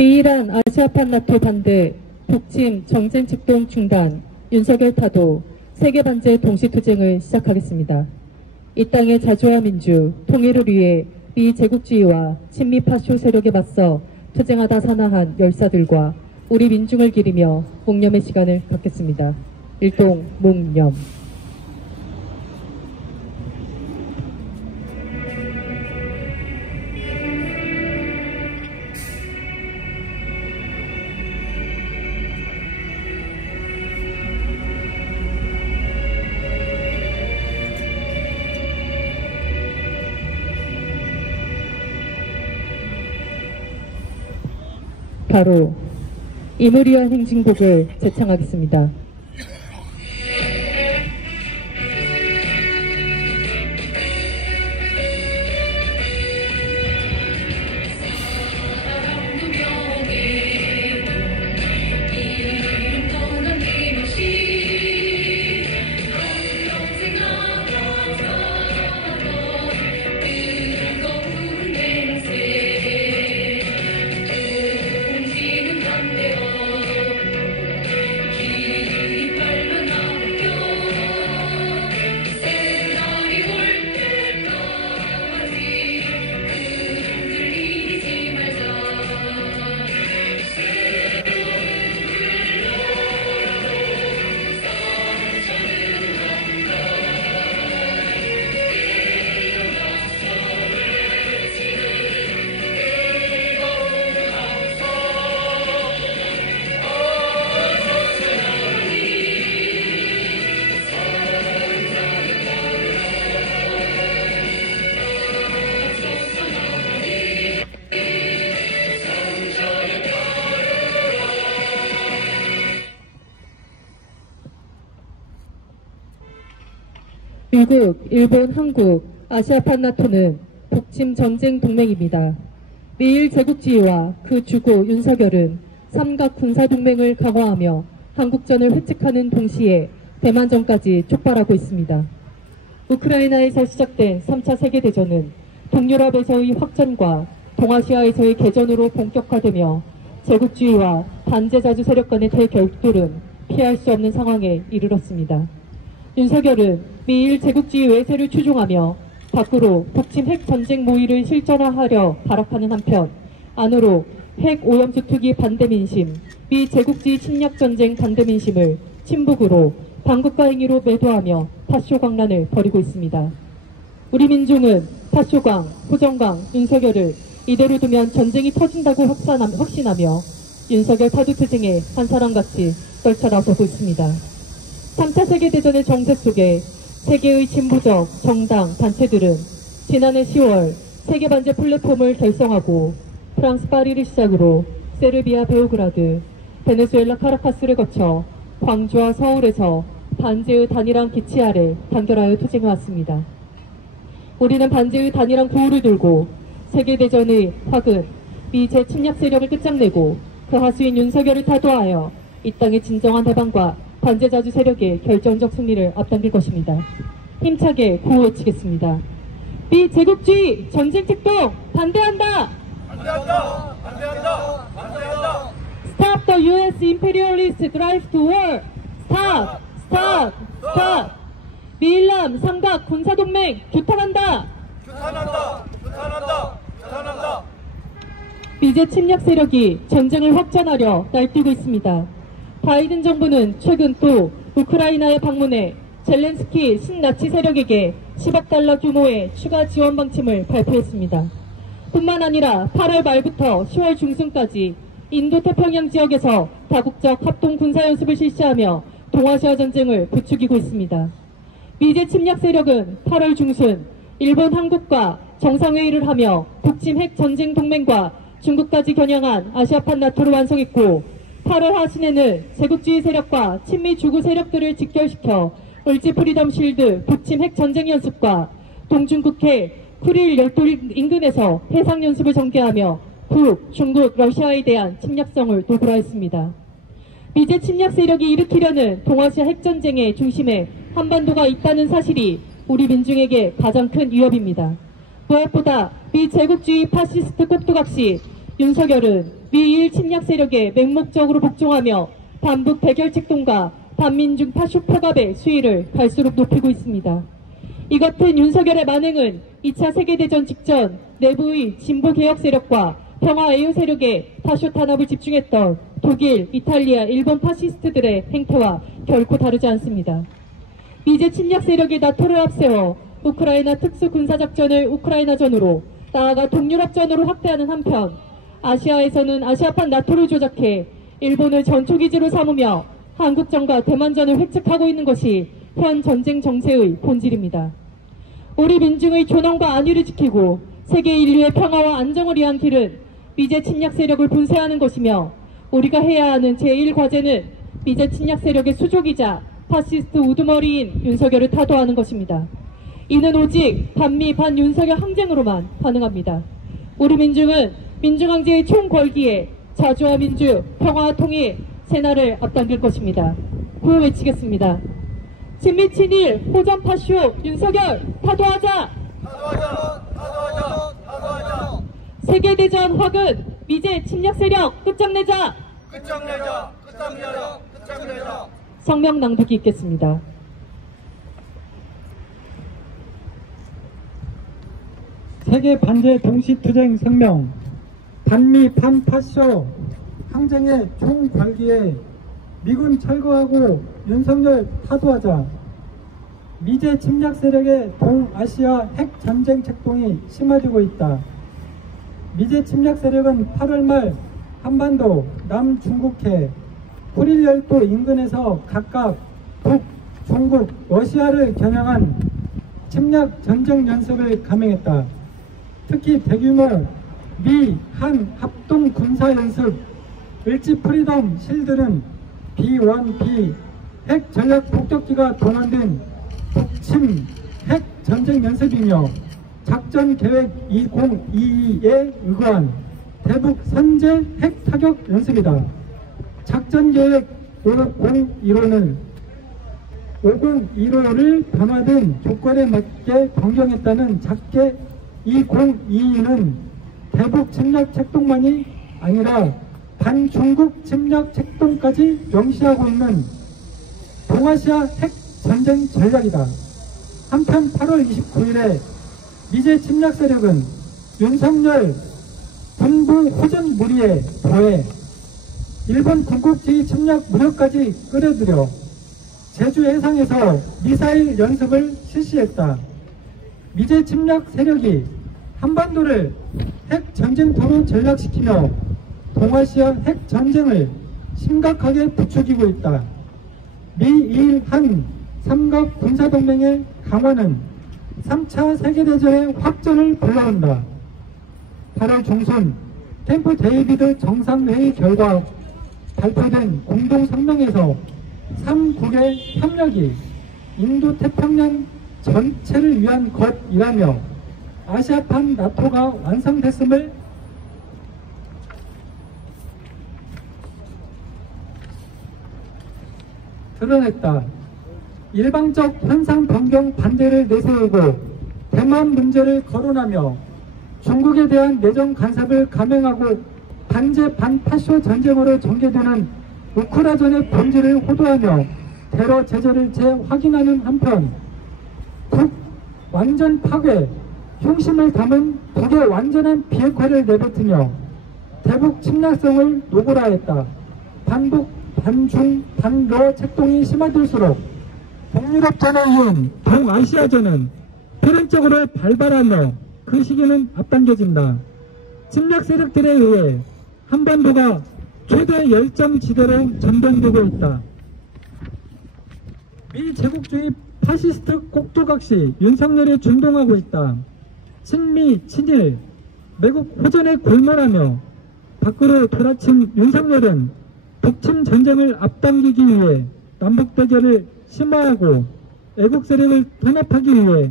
미이란 아시아판 나토 반대, 북침 정쟁 직동 중단, 윤석열 타도, 세계 반제 동시투쟁을 시작하겠습니다. 이 땅의 자주와 민주, 통일을 위해 미 제국주의와 친미 파쇼 세력에 맞서 투쟁하다 산화한 열사들과 우리 민중을 기리며 묵념의 시간을 갖겠습니다. 일동 묵념. 바로 이무리한 행진곡을 제창하겠습니다. 미국, 일본, 한국, 아시아판 나토는 북침 전쟁 동맹입니다. 미일 제국주의와 그 주고 윤석열은 삼각 군사동맹을 강화하며 한국전을 획책하는 동시에 대만전까지 촉발하고 있습니다. 우크라이나에서 시작된 3차 세계대전은 동유럽에서의 확전과 동아시아에서의 개전으로 본격화되며 제국주의와 반제자주 세력 간의 대결돌은 피할 수 없는 상황에 이르렀습니다. 윤석열은 미일 제국주의 외세를 추종하며 밖으로 북침 핵전쟁 모의를 실전화하려 발악하는 한편 안으로 핵 오염수 투기 반대 민심, 미 제국주의 침략전쟁 반대 민심을 친북으로 반국가 행위로 매도하며 파쇼 광란을 벌이고 있습니다. 우리 민중은 파쇼광, 호정광, 윤석열을 이대로 두면 전쟁이 터진다고 확신하며 윤석열 타도투쟁에 한 사람같이 떨쳐 나서고 있습니다. 3차 세계대전의 정세 속에 세계의 진보적 정당 단체들은 지난해 10월 세계반제 플랫폼을 결성하고 프랑스 파리를 시작으로 세르비아 베오그라드, 베네수엘라 카라카스를 거쳐 광주와 서울에서 반제의 단일한 기치 아래 단결하여 투쟁해왔습니다. 우리는 반제의 단일한 구호를 들고 세계대전의 확은 미 제침략 세력을 끝장내고 그 하수인 윤석열을 타도하여 이 땅의 진정한 해방과 반제자주 세력의 결정적 승리를 앞당길 것입니다. 힘차게 구호 외치겠습니다. 비제국주의 전쟁 특동 반대한다! 반대한다! 반대한다! 반대한다! Stop the U.S. imperialist drive to war! Stop! Stop! Stop! 미일남 삼각 군사동맹 규탄한다! 규탄한다! 규탄한다! 규탄한다! 미제 침략 세력이 전쟁을 확전하려 날뛰고 있습니다. 바이든 정부는 최근 또 우크라이나에 방문해 젤렌스키 신나치 세력에게 10억 달러 규모의 추가 지원 방침을 발표했습니다. 뿐만 아니라 8월 말부터 10월 중순까지 인도태평양 지역에서 다국적 합동 군사연습을 실시하며 동아시아 전쟁을 부추기고 있습니다. 미제 침략 세력은 8월 중순 일본, 한국과 정상회의를 하며 북침 핵 전쟁 동맹과 중국까지 겨냥한 아시아판 나토를 완성했고 8월 하순에는 제국주의 세력과 친미 주구 세력들을 직결시켜 을지 프리덤 쉴드 북침 핵 전쟁 연습과 동중국해 쿠릴 열돌 인근에서 해상 연습을 전개하며 북, 중국, 러시아에 대한 침략성을 도구화했습니다. 미제 침략 세력이 일으키려는 동아시아 핵전쟁의 중심에 한반도가 있다는 사실이 우리 민중에게 가장 큰 위협입니다. 무엇보다 미 제국주의 파시스트 꼭두각시 윤석열은 미일 침략 세력에 맹목적으로 복종하며 반북 대결책동과 반민중 파쇼 표갑의 수위를 갈수록 높이고 있습니다. 이 같은 윤석열의 만행은 2차 세계대전 직전 내부의 진보개혁 세력과 평화애호 세력의 파쇼 탄압을 집중했던 독일, 이탈리아, 일본 파시스트들의 행태와 결코 다르지 않습니다. 미제 침략 세력이 나토를 앞세워 우크라이나 특수군사작전을 우크라이나전으로 나아가 동유럽전으로 확대하는 한편 아시아에서는 아시아판 나토를 조작해 일본을 전초기지로 삼으며 한국전과 대만전을 획책하고 있는 것이 현 전쟁 정세의 본질입니다. 우리 민중의 존엄과 안위를 지키고 세계 인류의 평화와 안정을 위한 길은 미제 침략 세력을 분쇄하는 것이며 우리가 해야 하는 제1과제는 미제 침략 세력의 수족이자 파시스트 우두머리인 윤석열을 타도하는 것입니다. 이는 오직 반미 반윤석열 항쟁으로만 가능합니다. 우리 민중은 민중항제의 총걸기에 자주와 민주, 평화와 통일, 새날을 앞당길 것입니다. 구호 외치겠습니다. 친미 친일 호전 파쇼 윤석열 타도하자! 타도하자! 타도하자! 타도하자! 세계대전 확은 미제 침략 세력 끝장내자! 끝장내자! 끝장내자! 끝장내자! 성명 낭독이 있겠습니다. 세계 반제 동시투쟁 성명. 반미 반파쇼 항쟁의 총궐기에 미군 철거하고 윤석열 타도하자. 미제 침략 세력의 동아시아 핵전쟁 책동이 심화되고 있다. 미제 침략 세력은 8월 말 한반도, 남중국해, 쿠릴열도 인근에서 각각 북, 중국, 러시아를 겨냥한 침략 전쟁 연습을 감행했다. 특히 대규모 미, 한 합동 군사 연습 을지 프리덤 실들은 B-1B 핵 전략 폭격기가 동원된 북침 핵 전쟁 연습이며 작전 계획 2022에 의거한 대북 선제 핵 타격 연습이다. 작전 계획 5015를 변화된 조건에 맞게 변경했다는 작계 2022는 대북 침략 책동만이 아니라 반중국 침략 책동까지 명시하고 있는 동아시아 핵 전쟁 전략이다. 한편 8월 29일에 미제 침략 세력은 윤석열 군부 호전 무리에 더해 일본 군국주의 침략 무력까지 끌어들여 제주 해상에서 미사일 연습을 실시했다. 미제 침략 세력이 한반도를 핵 전쟁터로 전락시키며 동아시아 핵 전쟁을 심각하게 부추기고 있다. 미일 한 삼각 군사동맹의 강화는 3차 세계대전의 확전을 불러온다. 8월 중순 캠프 데이비드 정상회의 결과 발표된 공동성명에서 3국의 협력이 인도태평양 전체를 위한 것이라며 아시아판 나토가 완성됐음을 드러냈다. 일방적 현상 변경 반대를 내세우고 대만 문제를 거론하며 중국에 대한 내정 간섭을 감행하고 반제 반파쇼 전쟁으로 전개되는 우크라전의 본질을 호도하며 테러 제재를 재확인하는 한편 북 완전 파괴, 흉심을 담은 북의 완전한 비핵화를 내뱉으며 대북 침략성을 노골화했다. 반북, 반중, 반러 책동이 심화될수록 동유럽전에 이은 동아시아전은 필연적으로 발발하며 그 시기는 앞당겨진다. 침략 세력들에 의해 한반도가 최대 열정 지대로 전변되고 있다. 미 제국주의 파시스트 꼭두각시 윤석열이 준동하고 있다. 친미, 친일, 매국 호전에 골몰하며 밖으로 돌아친 윤석열은 북침 전쟁을 앞당기기 위해 남북대결을 심화하고 애국 세력을 탄압하기 위해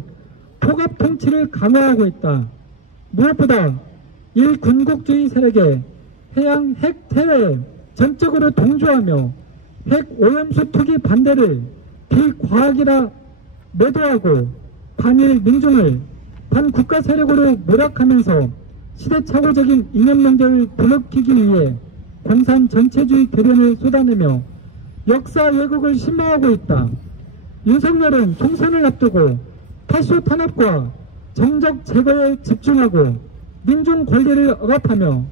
포갑 통치를 강화하고 있다. 무엇보다 일군국주의 세력의 해양 핵 테러에 전적으로 동조하며 핵 오염수 투기 반대를 비과학이라 매도하고 반일 민중을 반국가 세력으로 몰락하면서 시대착오적인 인연명제를 드럽히기 위해 공산 전체주의 대련을 쏟아내며 역사 왜곡을 심화하고 있다. 윤석열은 총선을 앞두고 파쇼 탄압과 정적 제거에 집중하고 민중 권리를 억압하며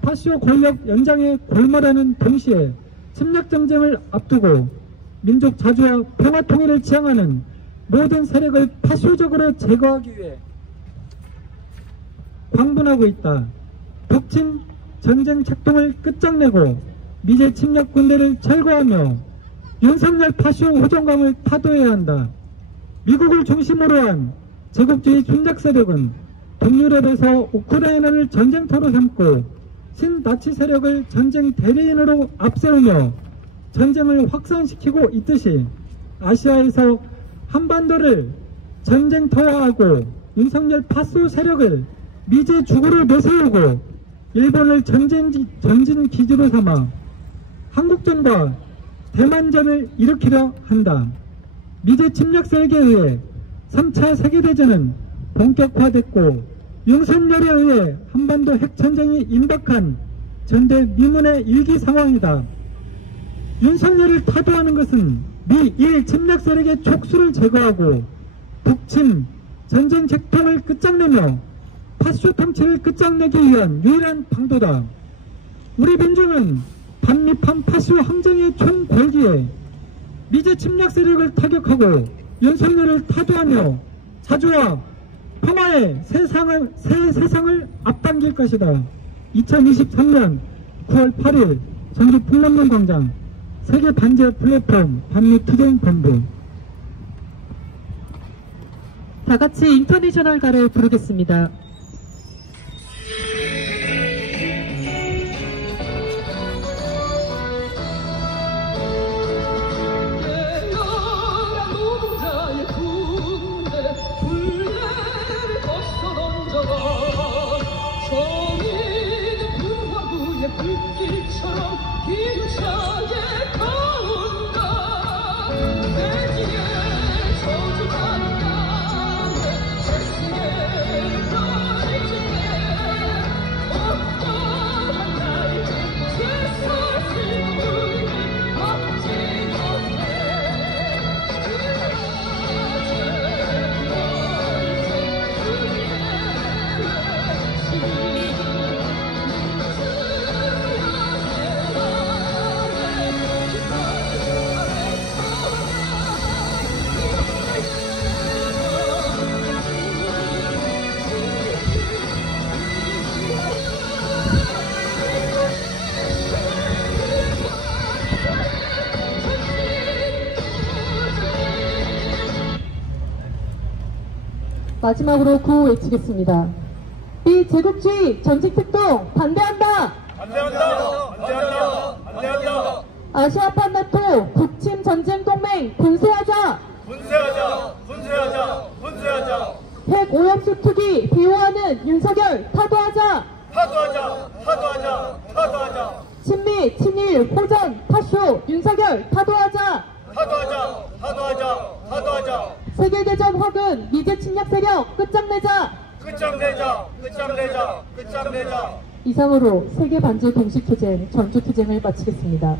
파쇼 권력 연장에 골몰하는 동시에 침략 전쟁을 앞두고 민족 자주와 평화 통일을 지향하는 모든 세력을 파쇼적으로 제거하기 위해 광분하고 있다. 북침 전쟁 작동을 끝장내고 미제 침략 군대를 철거하며 윤석열 파쇼 호전감을 타도해야 한다. 미국을 중심으로 한 제국주의 순작 세력은 동유럽에서 우크라이나를 전쟁터로 삼고 신나치 세력을 전쟁 대리인으로 앞세우며 전쟁을 확산시키고 있듯이 아시아에서 한반도를 전쟁터화하고 윤석열 파쇼 세력을 미제 주구를 내세우고 일본을 전진 기지로 삼아 한국전과 대만전을 일으키려 한다. 미제 침략 세력에 의해 3차 세계대전은 본격화됐고 윤석열에 의해 한반도 핵전쟁이 임박한 전대미문의 일기 상황이다. 윤석열을 타도하는 것은 미일 침략 세력의 촉수를 제거하고 북침 전쟁 작동을 끝장내며 파쇼 통치를 끝장내기 위한 유일한 방도다. 우리 민중은 반미판 파쇼 함정의 총 걸기에 미제 침략 세력을 타격하고 윤석열을 타도하며 자주와 평화의 새 세상을 앞당길 것이다. 2023년 9월 8일 전주 풍남문광장 세계 반제 플랫폼 반미투쟁본부. 다 같이 인터내셔널 가를 부르겠습니다. 불길처럼 힘차게 가온다. 대지의 저주받는 세상에 가리키네. 어떠한 날인지 세상 신분이 막지 못해. 마지막으로 구호 외치겠습니다. 비제국주의 전직특동 반대한다! 반대한다! 반대한다! 반대한다! 아시아판 나토 북침 전쟁 동맹 분쇄하자! 분쇄하자! 분쇄하자! 분쇄하자! 핵 오염수 투기 비호하는 윤석열 타도하자! 타도하자! 타도하자! 타도하자! 친미, 친일, 호전, 파쇼, 윤석열 타도하자! 타도하자! 타도하자! 타도하자! 세계대전 화근 미제 침략 세력 끝장내자! 끝장내자! 끝장내자! 끝장내자! 이상으로 세계 반제 동식투쟁 전주투쟁을 마치겠습니다.